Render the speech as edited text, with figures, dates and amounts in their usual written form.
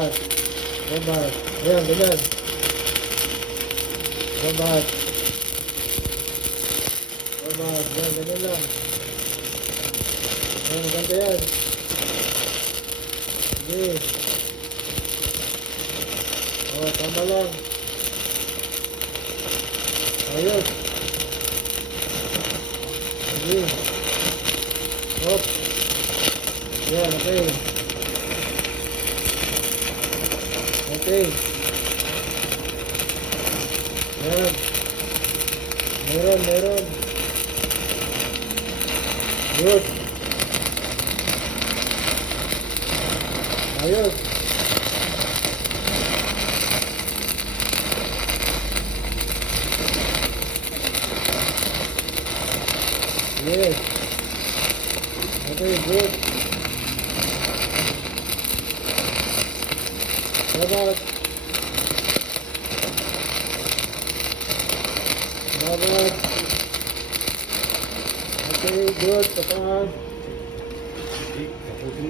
Babat. Babat. Ayan, ganyan. Babat. Babat. Ayan, ganyan lang. Ayan, maganda yan. Sige. O, tama lang. Ayos. Sige. Hop. Yan, okay. Okay. Yan. Meron. Good. Ayos. Yes. Okay, good. Babat. Babat. Okay, good. Pataas.